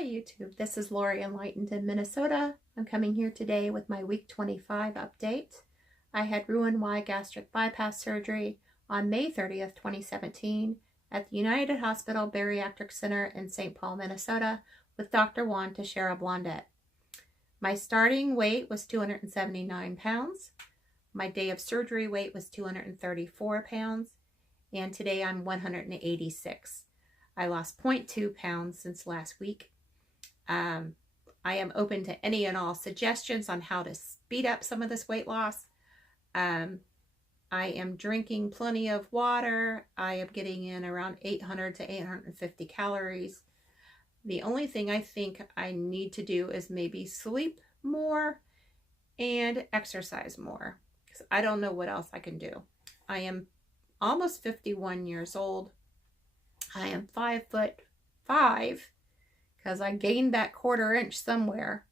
Hi YouTube, this is Lori Enlightened in Minnesota. I'm coming here today with my week 25 update. I had RNY gastric bypass surgery on May 30th, 2017 at the United Hospital Bariatric Center in St. Paul, Minnesota with Dr. Juan Teixeira Blondet. My starting weight was 279 pounds. My day of surgery weight was 234 pounds. And today I'm 186. I lost 0.2 pounds since last week. I am open to any and all suggestions on how to speed up some of this weight loss. I am drinking plenty of water. I am getting in around 800 to 850 calories. The only thing I think I need to do is maybe sleep more and exercise more, because I don't know what else I can do. I am almost 51 years old. I am 5'5" because I gained that 1/4 inch somewhere.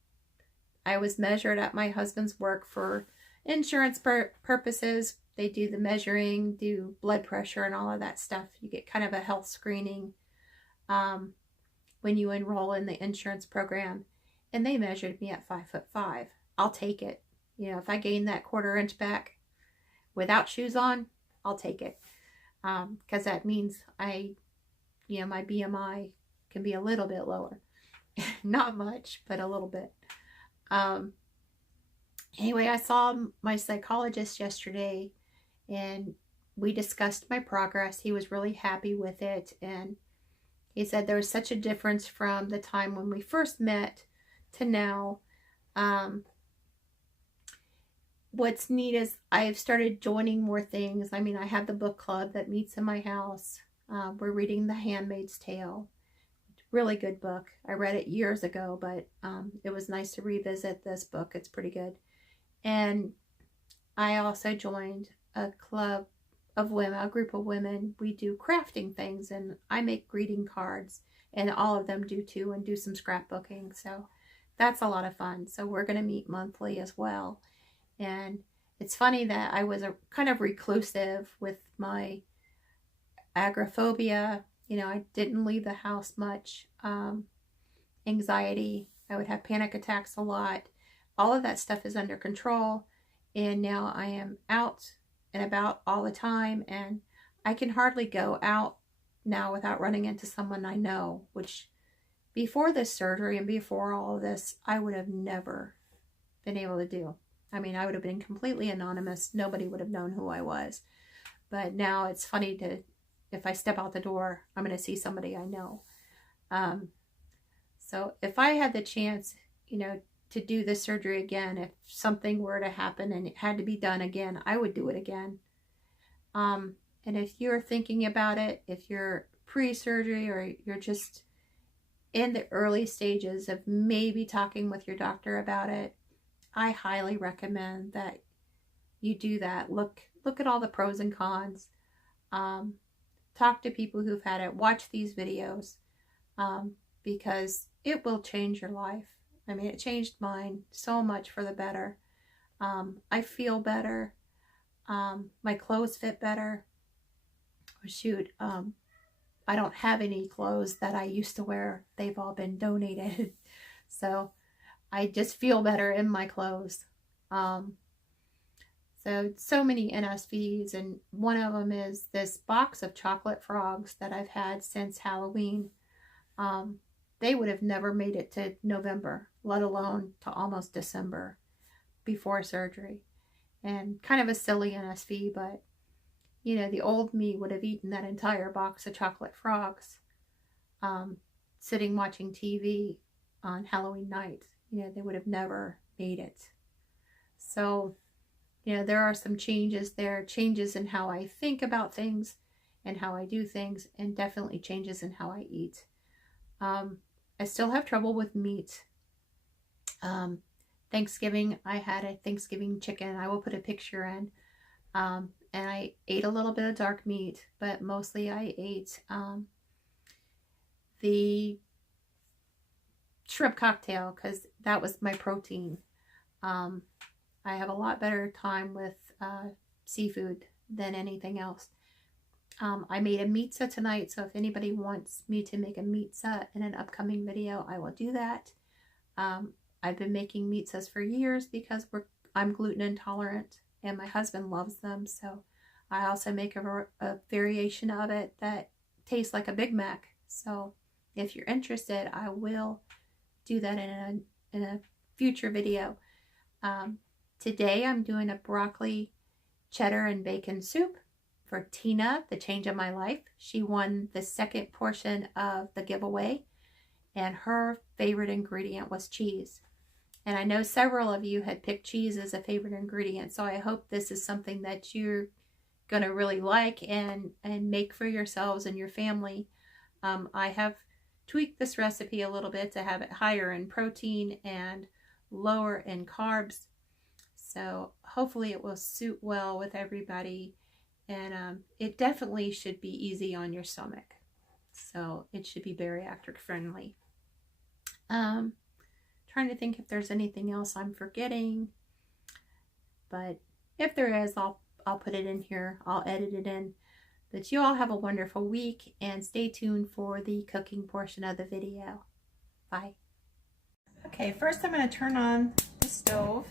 I was measured at my husband's work for insurance purposes. They do the measuring, do blood pressure and all of that stuff. You get kind of a health screening when you enroll in the insurance program. And they measured me at 5'5". I'll take it. You know, if I gain that 1/4 inch back without shoes on, I'll take it. Because that means my BMI can be a little bit lower. Not much, but a little bit. Anyway, I saw my psychologist yesterday and we discussed my progress. He was really happy with it, and he said there was such a difference from the time when we first met to now. What's neat is I've started joining more things. I mean, I have the book club that meets in my house. We're reading The Handmaid's Tale. Really good book. I read it years ago, but it was nice to revisit this book. It's pretty good. And I also joined a club of women, a group of women. We do crafting things, and I make greeting cards, and all of them do too, and do some scrapbooking. So that's a lot of fun. So we're going to meet monthly as well. And it's funny that I was kind of reclusive with my agoraphobia. You know, I didn't leave the house much. Anxiety. I would have panic attacks a lot. All of that stuff is under control. And now I am out and about all the time. And I can hardly go out now without running into someone I know, which before this surgery and before all of this, I would have never been able to do. I mean, I would have been completely anonymous. Nobody would have known who I was. But now it's funny to, if I step out the door, I'm going to see somebody I know. So if I had the chance, you know, to do this surgery again, if something were to happen and it had to be done again, I would do it again. And if you're thinking about it, if you're pre-surgery or you're just in the early stages of maybe talking with your doctor about it, I highly recommend that you do that. Look at all the pros and cons. Talk to people who've had it. Watch these videos because it will change your life. I mean, it changed mine so much for the better. I feel better. My clothes fit better. Shoot, I don't have any clothes that I used to wear. They've all been donated. So I just feel better in my clothes. So many NSVs, and one of them is this box of chocolate frogs that I've had since Halloween. They would have never made it to November, let alone to almost December before surgery. And kind of a silly NSV, but you know, the old me would have eaten that entire box of chocolate frogs sitting watching TV on Halloween night. You know, they would have never made it. So, you know, there are some changes there, changes in how I think about things and how I do things, and definitely changes in how I eat. I still have trouble with meat. Thanksgiving, I had a Thanksgiving chicken. I will put a picture in. And I ate a little bit of dark meat, but mostly I ate the shrimp cocktail because that was my protein. I have a lot better time with seafood than anything else. I made a pizza tonight, so if anybody wants me to make a pizza in an upcoming video, I will do that. I've been making pizzas for years because I'm gluten intolerant and my husband loves them, so I also make a variation of it that tastes like a Big Mac. So if you're interested, I will do that in a future video. Today I'm doing a broccoli, cheddar, and bacon soup for Tina, the change of my life. She won the second portion of the giveaway, and her favorite ingredient was cheese. And I know several of you had picked cheese as a favorite ingredient, so I hope this is something that you're going to really like and make for yourselves and your family. I have tweaked this recipe a little bit to have it higher in protein and lower in carbs. So hopefully it will suit well with everybody. And it definitely should be easy on your stomach. So it should be bariatric friendly. Trying to think if there's anything else I'm forgetting. But if there is, I'll put it in here. I'll edit it in. But you all have a wonderful week and stay tuned for the cooking portion of the video. Bye. Okay, first I'm going to turn on the stove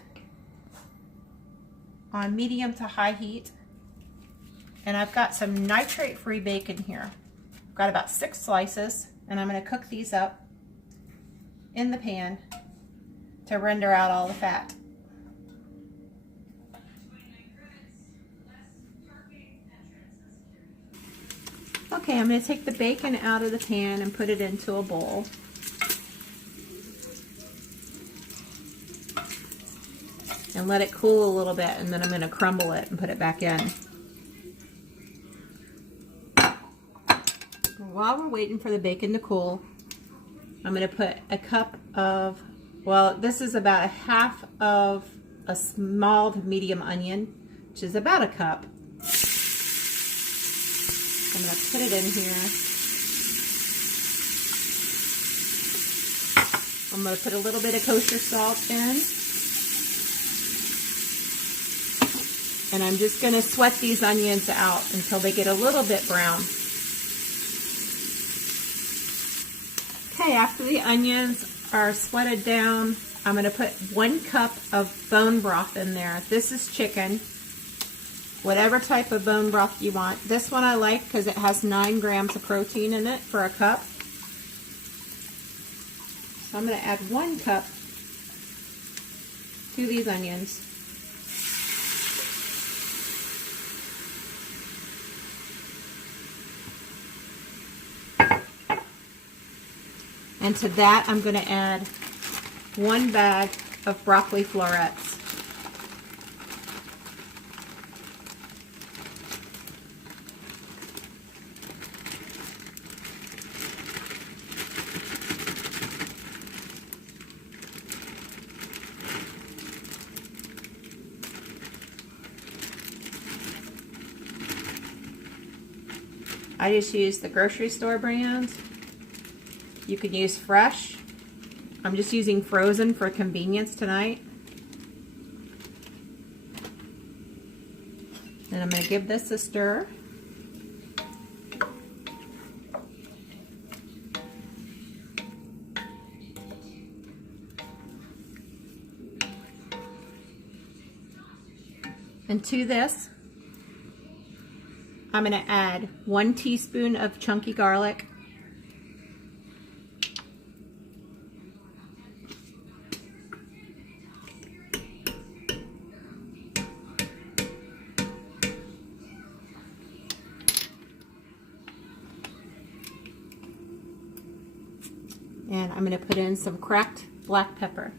on medium to high heat. And I've got some nitrate-free bacon here. I've got about 6 slices, and I'm going to cook these up in the pan to render out all the fat. Okay, I'm going to take the bacon out of the pan and put it into a bowl. And let it cool a little bit, and then I'm going to crumble it and put it back in. While we're waiting for the bacon to cool, I'm going to put a cup of, well, this is about a half of a small to medium onion, which is about a cup. I'm going to put it in here. I'm going to put a little bit of kosher salt in. And I'm just going to sweat these onions out until they get a little bit brown. Okay, after the onions are sweated down, I'm going to put 1 cup of bone broth in there. This is chicken. Whatever type of bone broth you want. This one I like because it has 9 grams of protein in it for a cup. So I'm going to add 1 cup to these onions. And to that, I'm going to add 1 bag of broccoli florets. I just use the grocery store brands. You could use fresh. I'm just using frozen for convenience tonight. And I'm going to give this a stir. And to this, I'm going to add 1 teaspoon of chunky garlic. And I'm going to put in some cracked black pepper.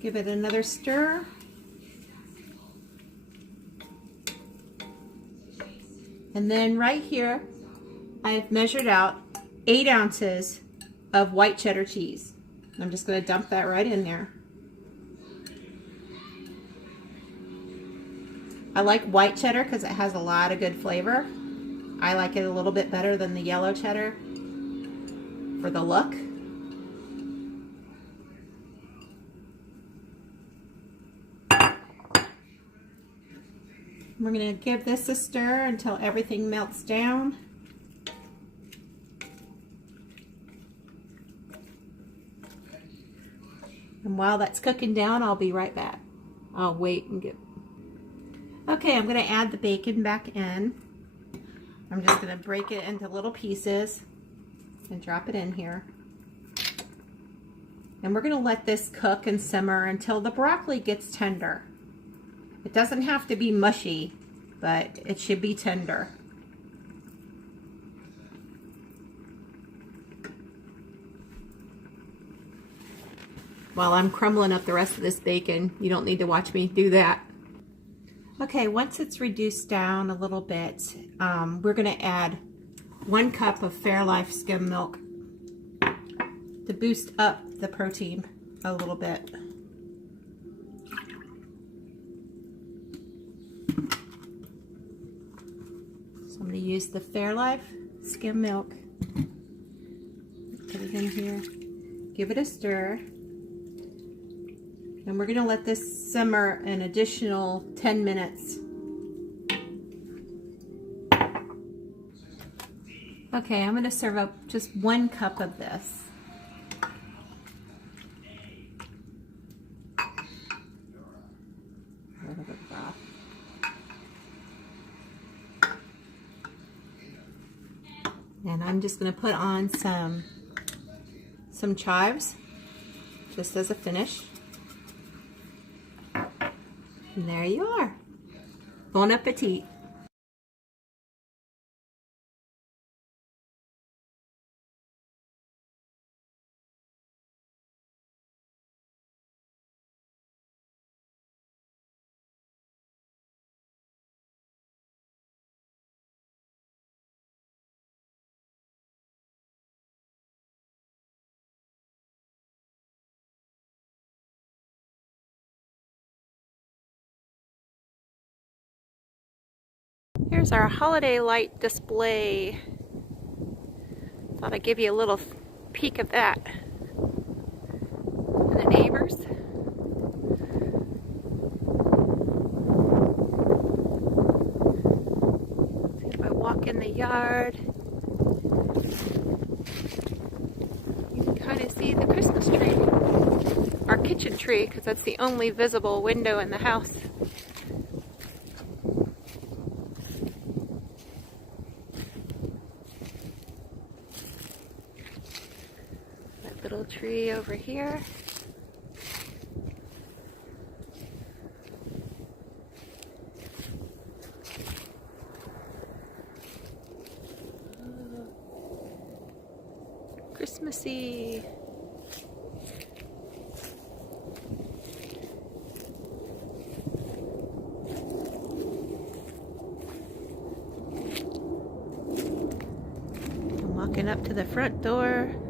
Give it another stir. And then right here, I've measured out 8 ounces of white cheddar cheese. I'm just going to dump that right in there. I like white cheddar because it has a lot of good flavor. I like it a little bit better than the yellow cheddar for the look. We're going to give this a stir until everything melts down. And while that's cooking down, I'll be right back. I'll wait and get... Okay, I'm going to add the bacon back in. I'm just going to break it into little pieces and drop it in here. And we're going to let this cook and simmer until the broccoli gets tender. It doesn't have to be mushy, but it should be tender. While I'm crumbling up the rest of this bacon, you don't need to watch me do that. Okay, once it's reduced down a little bit, we're going to add 1 cup of Fairlife skim milk to boost up the protein a little bit. So I'm going to use the Fairlife skim milk. Put it in here. Give it a stir. And we're going to let this simmer an additional 10 minutes. Okay, I'm going to serve up just 1 cup of this. A little bit of broth. And I'm just going to put on some chives, just as a finish. And there you are. Bon appetit. Here's our holiday light display. Thought I'd give you a little peek of that. And the neighbors. If I walk in the yard, you can kind of see the Christmas tree. Our kitchen tree, because that's the only visible window in the house. Little tree over here. Christmassy. I'm walking up to the front door.